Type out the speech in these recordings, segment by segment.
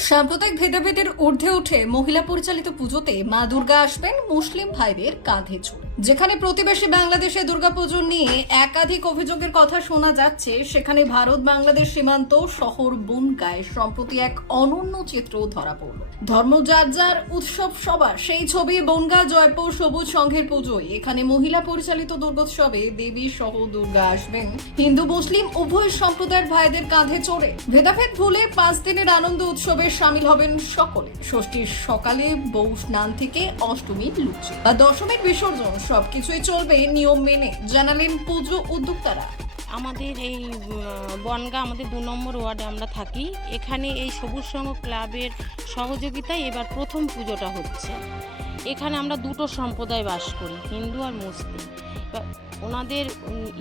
সাম্প্রদায়িক ভেদাভেদের ঊর্ধ্বে উঠে মহিলা পরিচালিত পুজোতে মা দুর্গা আসবেন মুসলিম ভাইদের কাঁধে চড়ে যেখানে প্রতিবেশী বাংলাদেশে দুর্গাপুজো নিয়ে একাধিক অভিযোগের কথা শোনা যাচ্ছে, সেখানে ভারত বাংলাদেশ সীমান্ত শহর বনগায় সম্প্রতি এক অনন্য চিত্র ধরা পড়ল। ধর্ম যার যার উৎসব সভা সেই ছবি বনগা জয়পুর সবুজ সংঘের পুজোয়। এখানে মহিলা পরিচালিত দুর্গোৎসবে দেবী সহ দুর্গা আসবেন। হিন্দু, মুসলিম, উভয় সম্প্রদায়ের ভাইদের কাঁধে চড়ে। ভেদাভেদ ভুলে পাঁচ দিনের আনন্দ উৎসবে সামিল হবেন সকলে। ষষ্ঠীর সকালে বউ স্নান থেকে অষ্টমীর লুচি। বা দশমীর বিসর্জন, সবকিছুই চলবে নিয়ম মেনে, জানালেন পুজো উদ্যোক্তারা। আমাদের এই বনগা আমাদের দু নম্বর ওয়ার্ডে আমরা থাকি। এখানে এই সবুজ সংঘ ক্লাবের সহযোগিতায় এবার প্রথম পুজোটা হচ্ছে। এখানে আমরা দুটো সম্প্রদায় বাস করি, হিন্দু আর মুসলিম। ওনাদের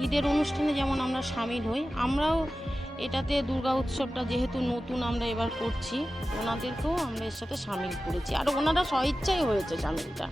ঈদের অনুষ্ঠানে যেমন আমরা সামিল হই, আমরাও এটাতে দুর্গা উৎসবটা যেহেতু নতুন আমরা এবার করছি, ওনাদেরকেও আমরা এর সাথে সামিল করেছি। আর ওনারা স্বইচ্ছাই হয়েছে সামিলটা।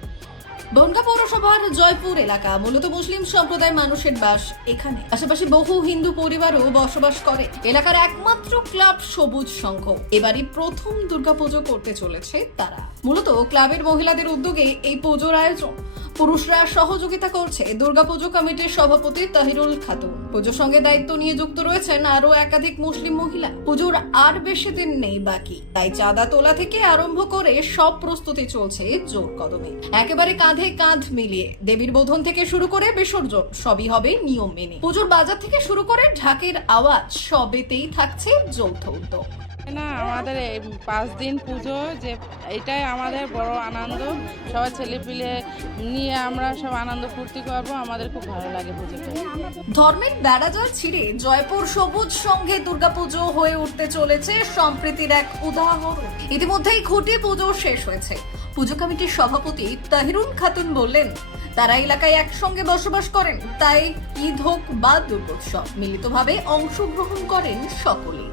বনগা পৌরসভার জয়পুর এলাকা, মূলত মুসলিম সম্প্রদায়ের মানুষের বাস এখানে। আশেপাশে বহু হিন্দু পরিবারও বসবাস করে। এলাকার একমাত্র ক্লাব সবুজ সংঘ। এবারই প্রথম দুর্গাপুজো করতে চলেছে তারা। মূলত ক্লাবের মহিলাদের উদ্যোগে এই পুজোর আয়োজন। পুরুষরা সহযোগিতা করছে। দুর্গাপুজো কমিটির সভাপতি তাহিরুল খাতুন। পুজোর সঙ্গে দায়িত্ব নিয়ে যুক্ত রয়েছেন আরও একাধিক মুসলিম মহিলা। পুজোর আর বেশি দিন নেই বাকি। তাই চাঁদা তোলা থেকে আরম্ভ করে সব প্রস্তুতি চলছে জোর কদমে। একেবারে কাঁধে কাঁধ মিলিয়ে দেবীর বোধন থেকে শুরু করে বিসর্জন সবই হবে নিয়ম মেনে। পুজোর বাজার থেকে শুরু করে ঢাকের আওয়াজ সবেতেই থাকছে যৌথ উদ্যোগ। না, আমাদের এই পাঁচ দিন পুজো যে এটাই আমাদের বড় আনন্দ। সবাই ছেলেপিলে নিয়ে আমরা সব আনন্দ ফুর্তি করব, আমাদের খুব ভালো লাগে পুজোটা ধর্মের বেড়াজাল ছিঁড়ে জয়পুর সবুজ সংঘে দুর্গাপুজো হয়ে উঠতে চলেছে সম্প্রীতির এক উদাহরণ। ইতিমধ্যেই খুঁটি পুজো শেষ হয়েছে। পুজো কমিটির সভাপতি তাহিরুন খাতুন বললেন, তারা এলাকায় একসঙ্গে বসবাস করেন, তাই ঈদ হোক বা দুর্গোৎসব, মিলিতভাবে অংশগ্রহণ করেন সকলে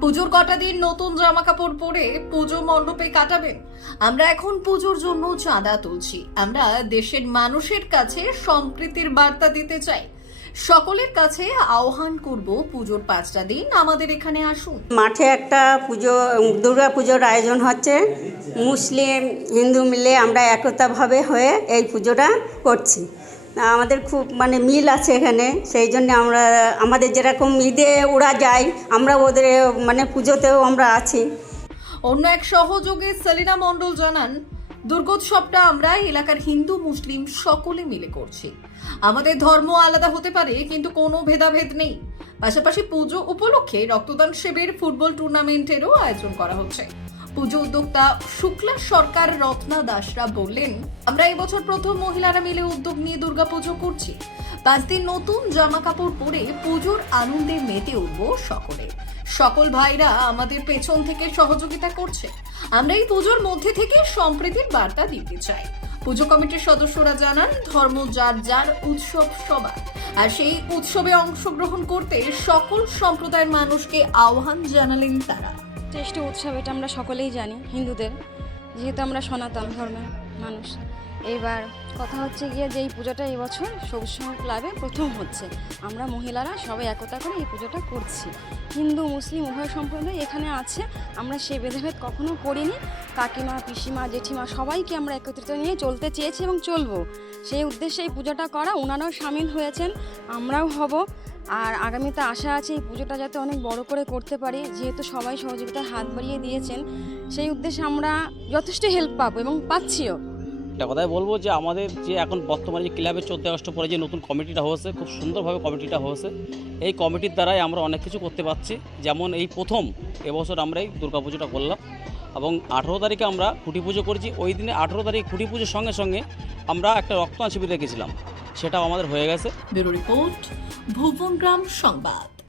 পুজোর কটা দিন নতুন জামা কাপড় পরে পুজো মণ্ডপে কাটাবেন? আমরা এখন পুজোর জন্য চাঁদা তুলছি। আমরা দেশের মানুষের কাছে সম্প্রীতির বার্তা দিতে চাই। সকলের কাছে আহ্বান করব পুজোর পাঁচটা দিন। আমাদের এখানে আসুন। মাঠে একটা পুজো, দুর্গা পুজোর আয়োজন হচ্ছে। মুসলিম, হিন্দু মিলে আমরা একতাভাবে হয়ে এই পুজোটা করছি। আমাদের খুব মানে মিল আছে এখানে। সেই জন্য আমরা, আমাদের যেরকম ঈদে ওরা যায়, আমরা ওদের মানে পুজোতেও আমরা আছি। অন্য এক সহযোগে সেলিনা মণ্ডল জানান, দুর্গোৎসবটা আমরা এলাকার হিন্দু, মুসলিম সকলে মিলে করছি। আমাদের ধর্ম আলাদা হতে পারে, কিন্তু কোনো ভেদাভেদ নেই। পাশাপাশি পুজো উপলক্ষে রক্তদান শিবির, ফুটবল টুর্নামেন্টেরও আয়োজন করা হচ্ছে। পুজো উদ্যোক্তা শুক্লা সরকার রত্না দাসরা বললেন, আমরা এবছর প্রথম মহিলারা মিলে উদ্যোগ নিয়ে দুর্গাপুজো করছি। পাঁচ দিন নতুন জামা কাপড় পরে পুজোর আনন্দে মেতে উঠবো সকলে। সকল ভাইরা আমাদের পেছন থেকে সহযোগিতা করছে। আমরা এই পুজোর মধ্যে থেকে সম্প্রীতির বার্তা দিতে চাই। পুজো কমিটির সদস্যরা জানান, ধর্ম যার যার উৎসব সবার। আর সেই উৎসবে অংশগ্রহণ করতে সকল সম্প্রদায়ের মানুষকে আহ্বান জানালেন তারা। শ্রেষ্ঠ উৎসব এটা আমরা সকলেই জানি, হিন্দুদের, যেহেতু আমরা সনাতন ধর্মের মানুষ। এইবার কথা হচ্ছে গিয়ে যে এই পুজোটা এবছর সবুজ সংঘ ক্লাবে প্রথম হচ্ছে। আমরা মহিলারা সবাই একতা করে এই পুজোটা করছি। হিন্দু, মুসলিম উভয় সম্প্রদায় এখানে আছে, আমরা সে ভেদাভেদ কখনো করিনি। কাকিমা, পিসিমা, জেঠিমা সবাইকে আমরা একত্রিত নিয়ে চলতে চেয়েছি এবং চলবো। সেই উদ্দেশ্যে এই পুজোটা করা ওনারাও সামিল হয়েছেন, আমরাও হব। আর আগামীতে আশা আছে এই পুজোটা যাতে অনেক বড় করে করতে পারি। যেহেতু সবাই সহযোগিতার হাত বাড়িয়ে দিয়েছেন, সেই উদ্দেশ্যে আমরা যথেষ্ট হেল্প পাবো এবং পাচ্ছিও। একটা কথাই বলব যে আমাদের যে এখন বর্তমানে যে ক্লাবের চোদ্দ আগস্ট পরে যে নতুন কমিটিটা হয়েছে, খুব সুন্দরভাবে কমিটিটা হয়েছে। এই কমিটির দ্বারাই আমরা অনেক কিছু করতে পারছি। যেমন এই প্রথম এবছর আমরা এই দুর্গাপুজোটা করলাম এবং আঠেরো তারিখে আমরা খুঁটি পুজো করেছি। ওই দিনে আঠেরো তারিখ খুঁটি পুজোর সঙ্গে সঙ্গে আমরা একটা রক্তদান শিবির রেখেছিলাম সেটাও আমাদের হয়ে গেছে। ব্যুরো রিপোর্ট ভুবনগ্রাম সংবাদ।